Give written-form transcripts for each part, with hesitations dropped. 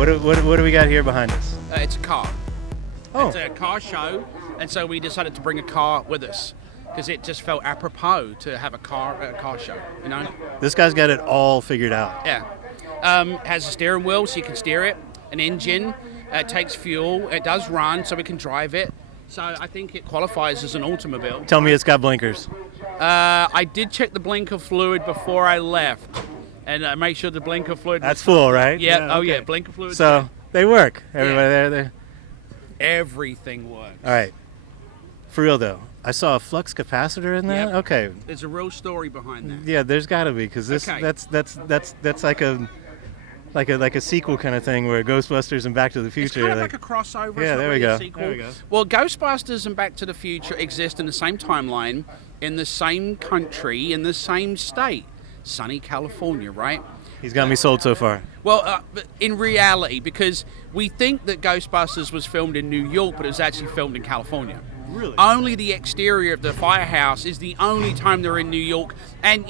What do we got here behind us? It's a car. Oh. It's a car show, and so we decided to bring a car with us because it just felt apropos to have a car at a car show, you know? This guy's got it all figured out. Yeah. Has a steering wheel so you can steer it, an engine, it takes fuel, it does run so we can drive it. So I think it qualifies as an automobile. Tell me it's got blinkers. I did check the blinker fluid before I left, and I made sure the blinker fluid That's full, right? Yeah, okay. blinker fluid. So they work. Everybody there. Everything works. All right. For real though, I saw a flux capacitor in that. Yep. Okay. There's a real story behind that. Yeah, there's got to be because this Okay. that's like a sequel kind of thing where Ghostbusters and Back to the Future. It's kind of like a crossover. Yeah, it's not there we really go. a sequel. There we go. Well, Ghostbusters and Back to the Future exist in the same timeline, in the same country, in the same state, sunny California, right? He's got me sold so far. Well, but in reality, because we think that Ghostbusters was filmed in New York, but it was actually filmed in California. Really? Only the exterior of the firehouse is the only time they're in New York, and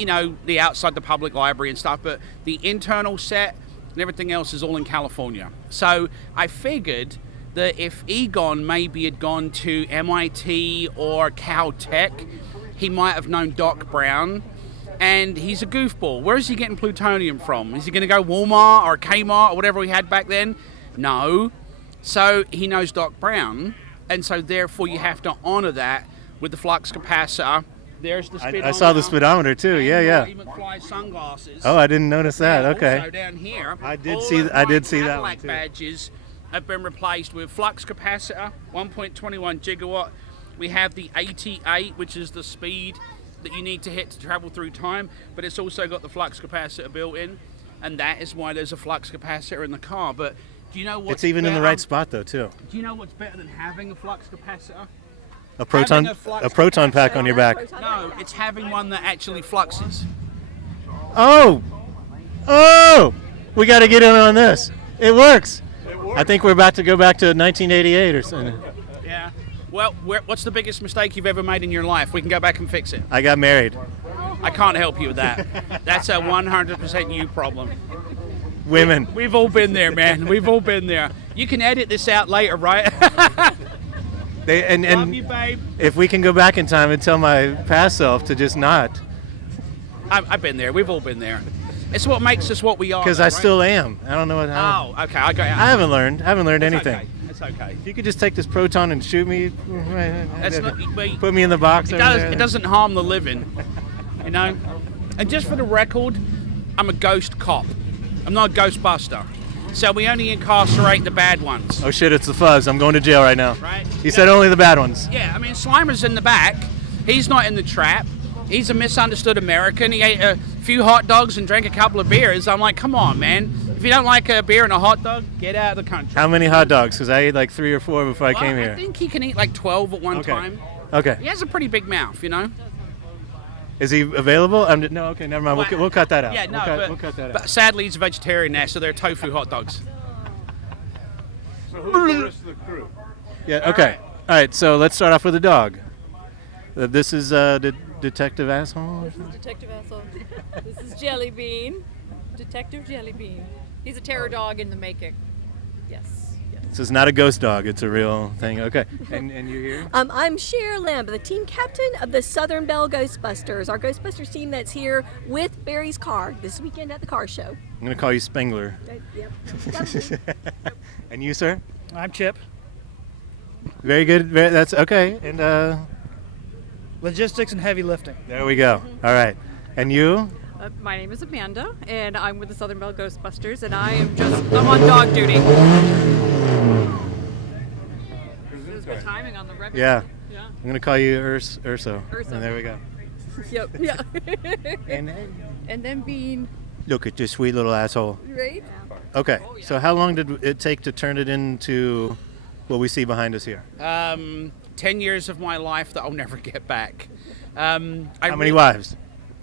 the outside, the public library and stuff. But the internal set and everything else is all in California. So I figured that if Egon maybe had gone to MIT or Caltech, he might have known Doc Brown. And he's a goofball. Where is he getting plutonium from? Is he going to go Walmart or Kmart or whatever we had back then? No. So he knows Doc Brown. And so therefore you have to honor that with the flux capacitor. There's the speedometer. I saw the speedometer too. Yeah. Marty McFly sunglasses. Oh, I didn't notice that. And okay. Also down here, I did all see of that my one Cadillac too. badges have been replaced with flux capacitor, 1.21 gigawatt. We have the 88, which is the speed that you need to hit to travel through time, but it's also got the flux capacitor built in, and that is why there's a flux capacitor in the car. But do you know what's It's even in the better? right spot though too. Do you know what's better than having a flux capacitor? A proton pack on your back. No, it's having one that actually fluxes. Oh, we got to get in on this. It works. I think we're about to go back to 1988 or something. Yeah. Well, what's the biggest mistake you've ever made in your life? We can go back and fix it. I got married. I can't help you with that. That's a 100% you problem. Women. We've all been there, man. We've all been there. You can edit this out later, right? Love you, babe. If we can go back in time and tell my past self to just not. I've been there. We've all been there. It's what makes us what we are. Because I still am. I don't know what. Oh, okay. I got you. I haven't learned. It's anything. Okay. It's okay. If you could just take this proton and shoot me, That's not, put me in the box. it doesn't harm the living, you know. And just for the record, I'm a ghost cop. I'm not a Ghostbuster. So we only incarcerate the bad ones. Oh shit! It's the fuzz. I'm going to jail right now. Right? He said only the bad ones. Yeah, I mean, Slimer's in the back. He's not in the trap. He's a misunderstood American. He ate a few hot dogs and drank a couple of beers. I'm like, come on, man. If you don't like a beer and a hot dog, get out of the country. How many hot dogs? Because I ate like 3 or 4 before I came here. I think he can eat like 12 at one time. Okay. He has a pretty big mouth, you know. Is he available? No, okay, never mind. We'll cut that out. Yeah, no, we'll cut that out. But sadly, he's a vegetarian now, so they're tofu hot dogs. So who's the rest of the crew? Yeah, okay. All right, so let's start off with the dog. This is Detective Asshole? This is Detective Asshole. This is Jelly Bean. Detective Jelly Bean. He's a terror dog in the making. Yes. This is not a ghost dog. It's a real thing. Okay. And you're here? I'm Cher Lamb, the team captain of the Southern Belle Ghostbusters, our Ghostbusters team that's here with Barry's car this weekend at the car show. I'm going to call you Spengler. Yep. And you, sir? I'm Chip. Very good. That's okay. And Logistics and heavy lifting. there we go. All right. And you? My name is Amanda, and I'm with the Southern Belle Ghostbusters, and I'm on dog duty. It was good timing on the record. Yeah. Yeah. I'm going to call you Urso. Urso. And there we go. Yep. Yeah. And And then Bean. look at this sweet little asshole. Right? Okay. So how long did it take to turn it into what we see behind us here? 10 years of my life that I'll never get back. How many wives?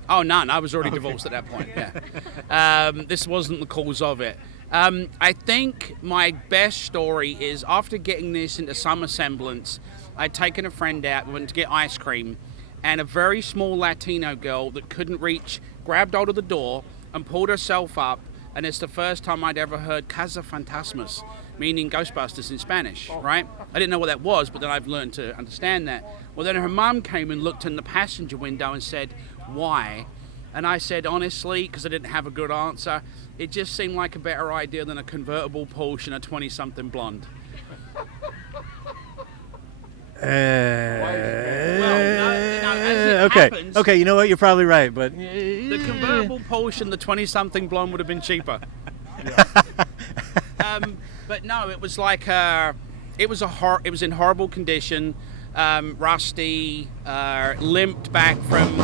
Oh, none. I was already divorced at that point, yeah. This wasn't the cause of it. I think my best story is after getting this into some semblance, I'd taken a friend out, we went to get ice cream, and a very small Latino girl that couldn't reach grabbed hold of the door and pulled herself up and it's the first time I'd ever heard Casa Fantasmas, meaning Ghostbusters in Spanish, right? I didn't know what that was, but then I've learned to understand that. Well, then her mum came and looked in the passenger window and said, why? And I said, honestly, because I didn't have a good answer, it just seemed like a better idea than a convertible Porsche and a 20-something blonde. Happens, okay, you know what? You're probably right, but the convertible Porsche and the 20-something blonde would have been cheaper. But no, it was like it was in horrible condition, rusty, limped back from.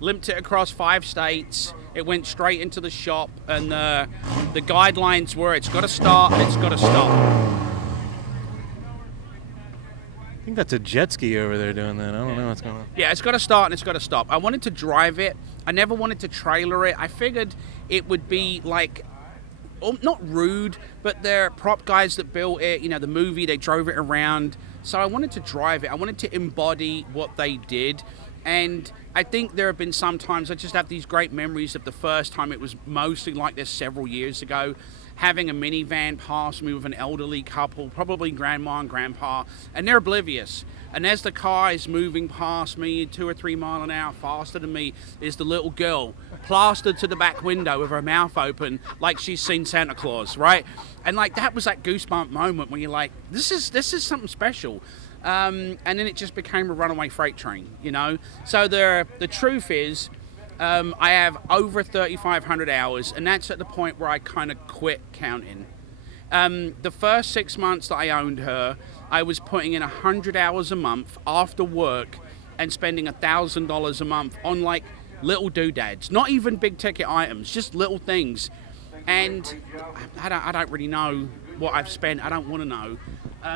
Limped it across 5 states. It went straight into the shop, and the guidelines were it's got to start, it's got to stop. I think that's a jet ski over there doing that. I don't know what's going on. Yeah, it's got to start and it's got to stop. I wanted to drive it. I never wanted to trailer it. I figured it would be like, not rude, but the prop guys that built it, the movie, they drove it around. So I wanted to drive it. I wanted to embody what they did. And I think there have been some times I just have these great memories of the first time it was mostly like this several years ago, having a minivan pass me with an elderly couple, probably grandma and grandpa, and they're oblivious. And as the car is moving past me 2 or 3 miles an hour faster than me is the little girl plastered to the back window with her mouth open like she's seen Santa Claus, right? And like that was that goosebump moment when you're like, this is something special. And then it just became a runaway freight train, So the truth is, I have over 3,500 hours, and that's at the point where I kind of quit counting. The first 6 months that I owned her, I was putting in 100 hours a month after work and spending $1,000 a month on like little doodads, not even big ticket items, just little things. And I don't really know what I've spent. I don't want to know.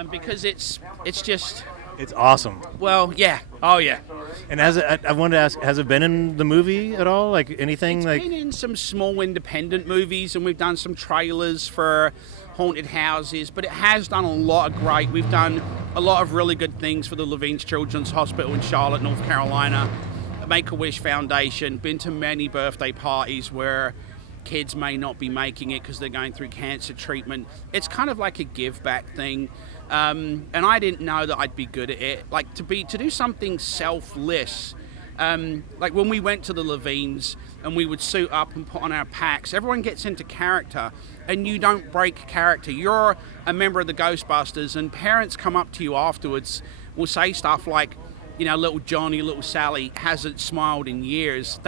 Because it's awesome. Well, yeah. Oh, yeah. And I wanted to ask, has it been in the movie at all? Like anything? It's been in some small independent movies, and we've done some trailers for haunted houses, but it has done a lot of great. We've done a lot of really good things for the Levine's Children's Hospital in Charlotte, North Carolina, Make-A-Wish Foundation, been to many birthday parties where kids may not be making it because they're going through cancer treatment. It's kind of like a give back thing. And I didn't know that I'd be good at it. Like to do something selfless. Like when we went to the Levines and we would suit up and put on our packs, everyone gets into character and you don't break character. You're a member of the Ghostbusters, and parents come up to you afterwards, will say stuff like, little Johnny, little Sally hasn't smiled in years.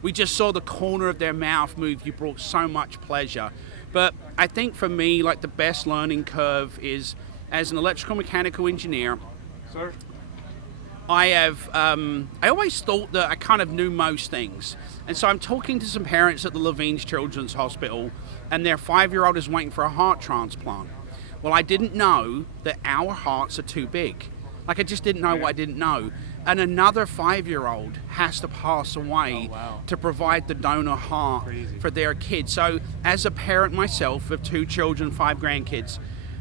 We just saw the corner of their mouth move. You brought so much pleasure. But I think for me, like the best learning curve is as an electrical mechanical engineer. Sir? I always thought that I kind of knew most things. And so I'm talking to some parents at the Levine's Children's Hospital, and their 5-year-old is waiting for a heart transplant. Well, I didn't know that our hearts are too big. Like I just didn't know what I didn't know. And another 5-year-old has to pass away to provide the donor heart for their kid. So as a parent myself of 2 children, 5 grandkids,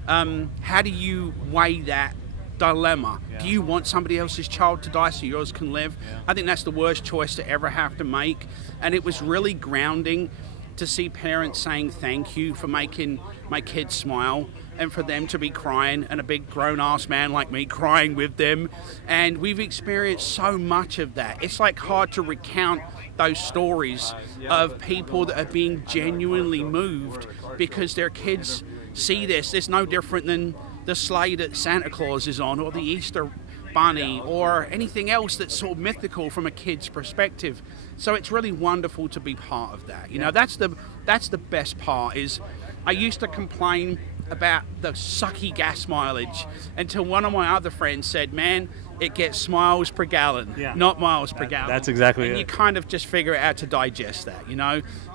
how do you weigh that dilemma? Do you want somebody else's child to die so yours can live? I think that's the worst choice to ever have to make. And it was really grounding to see parents saying thank you for making my kids smile, and for them to be crying, and a big grown-ass man like me crying with them. And we've experienced so much of that. It's like hard to recount those stories of people that are being genuinely moved because their kids see this. It's no different than the sleigh that Santa Claus is on, or the Easter Bunny, or anything else that's sort of mythical from a kid's perspective. So it's really wonderful to be part of that. That's the best part. Is I used to complain about the sucky gas mileage until one of my other friends said, man, it gets smiles per gallon, not miles per gallon. That's exactly and it. You kind of just figure out to digest that,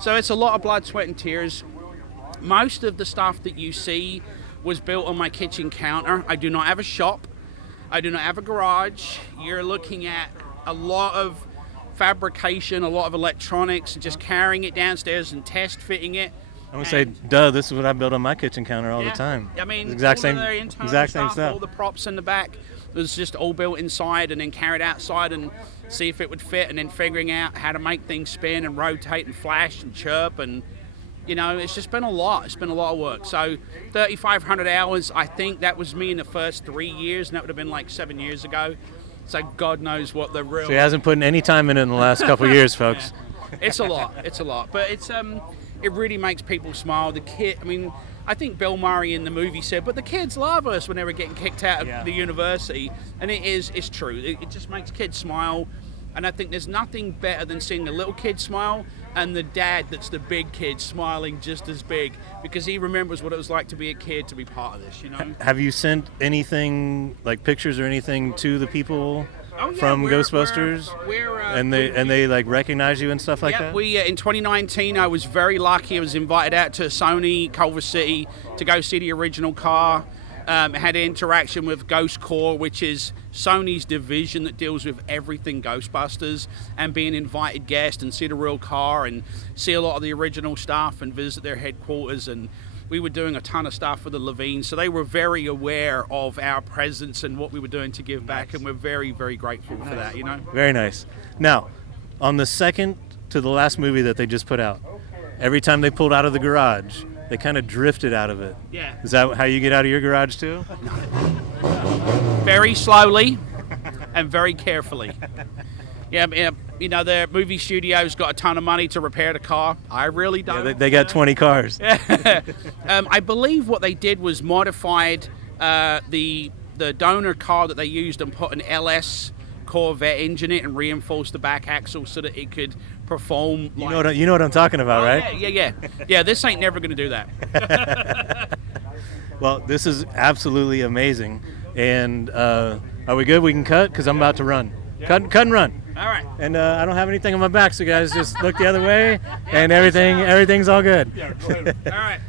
So it's a lot of blood, sweat, and tears. Most of the stuff that you see was built on my kitchen counter. I do not have a shop. I do not have a garage. You're looking at a lot of fabrication, a lot of electronics, and just carrying it downstairs and test fitting it. I'm gonna say, duh, this is what I build on my kitchen counter all the time. I mean, exact all same, of their internal exact same stuff. All the props in the back was just all built inside and then carried outside, and see if it would fit, and then figuring out how to make things spin and rotate and flash and chirp, and it's just been a lot. It's been a lot of work. So 3,500 hours, I think that was me in the first 3 years, and that would have been like 7 years ago. So God knows what the real... So he hasn't put any time in the last couple of years, folks. It's a lot. It's a lot. But it really makes people smile. The kid, I think Bill Murray in the movie said, but the kids love us when they were getting kicked out of the university. And it's true. It just makes kids smile. And I think there's nothing better than seeing the little kid smile and the dad that's the big kid smiling just as big, because he remembers what it was like to be a kid, to be part of this, Have you sent anything, like pictures or anything, to the people from Ghostbusters? And they like recognize you and stuff like that? We in 2019, I was very lucky. I was invited out to Sony Culver City to go see the original car. Had an interaction with Ghost Corps, which is Sony's division that deals with everything Ghostbusters, and being invited guest and see the real car and see a lot of the original stuff and visit their headquarters. And we were doing a ton of stuff with the Levines, so they were very aware of our presence and what we were doing to give back, and we're very, very grateful for that, Very nice. Now, on the second to the last movie that they just put out, every time they pulled out of the garage, they kind of drifted out of it. Yeah. Is that how you get out of your garage too? Very slowly and very carefully. Yeah, the movie studio's got a ton of money to repair the car. I really don't. Yeah, they got 20 cars. I believe what they did was modified the donor car that they used and put an LS Corvette engine in it and reinforced the back axle so that it could perform. You know what I'm talking about, right? Yeah. This ain't never going to do that. Well, this is absolutely amazing. And are we good? We can cut because I'm about to run. Cut and run. All right. And I don't have anything on my back, so guys, just look the other way, and everything's all good. All right.